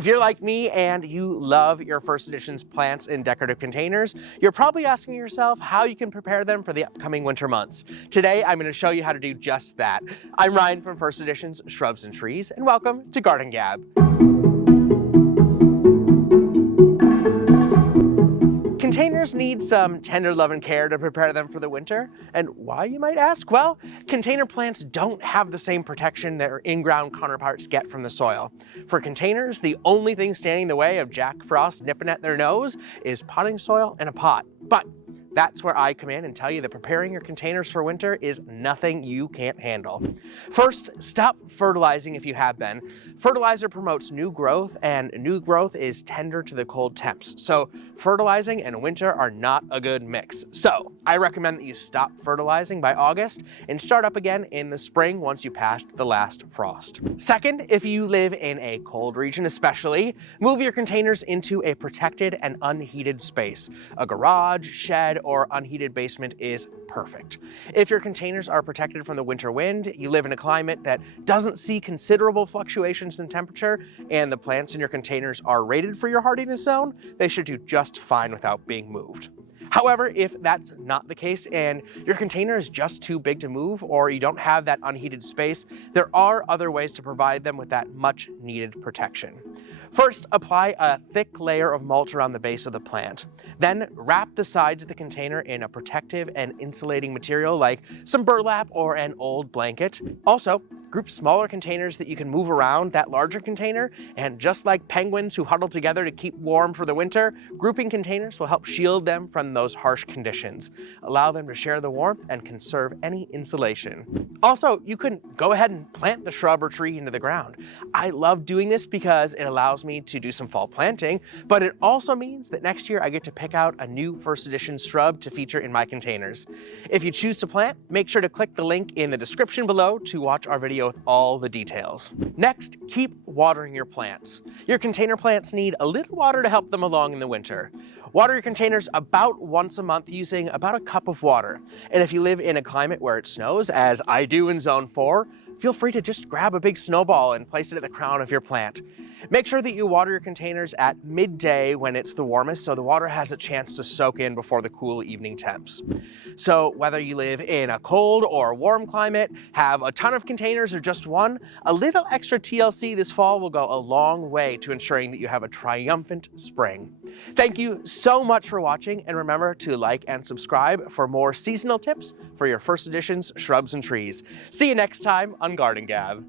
If you're like me and you love your First Editions plants in decorative containers, you're probably asking yourself how you can prepare them for the upcoming winter months. Today, I'm going to show you how to do just that. I'm Ryan from First Editions Shrubs and Trees, and welcome to Garden Gab. Containers need some tender love and care to prepare them for the winter. And why, you might ask? Well, container plants don't have the same protection their in-ground counterparts get from the soil. For containers, the only thing standing in the way of Jack Frost nipping at their nose is potting soil and a pot. But that's where I come in and tell you that preparing your containers for winter is nothing you can't handle. First, stop fertilizing if you have been. Fertilizer promotes new growth, and new growth is tender to the cold temps. So fertilizing and winter are not a good mix. So I recommend that you stop fertilizing by August and start up again in the spring once you passed the last frost. Second, if you live in a cold region especially, move your containers into a protected and unheated space. A garage, shed, or unheated basement is perfect. If your containers are protected from the winter wind, you live in a climate that doesn't see considerable fluctuations in temperature, and the plants in your containers are rated for your hardiness zone, they should do just fine without being moved. However, if that's not the case and your container is just too big to move, or you don't have that unheated space, there are other ways to provide them with that much needed protection. First, apply a thick layer of mulch around the base of the plant. Then wrap the sides of the container in a protective and insulating material like some burlap or an old blanket. Also, group smaller containers that you can move around that larger container, and just like penguins who huddle together to keep warm for the winter, grouping containers will help shield them from those harsh conditions. Allow them to share the warmth and conserve any insulation. Also, you can go ahead and plant the shrub or tree into the ground. I love doing this because it allows me to do some fall planting, but it also means that next year I get to pick out a new First Edition shrub to feature in my containers. If you choose to plant, make sure to click the link in the description below to watch our video with all the details. Next, keep watering your plants. Your container plants need a little water to help them along in the winter. Water your containers about once a month using about a cup of water. And if you live in a climate where it snows, as I do in Zone 4, feel free to just grab a big snowball and place it at the crown of your plant. Make sure that you water your containers at midday when it's the warmest, so the water has a chance to soak in before the cool evening temps. So whether you live in a cold or warm climate, have a ton of containers or just one, a little extra TLC this fall will go a long way to ensuring that you have a triumphant spring. Thank you so much for watching, and remember to like and subscribe for more seasonal tips for your First Editions Shrubs and Trees. See you next time on Garden Gab.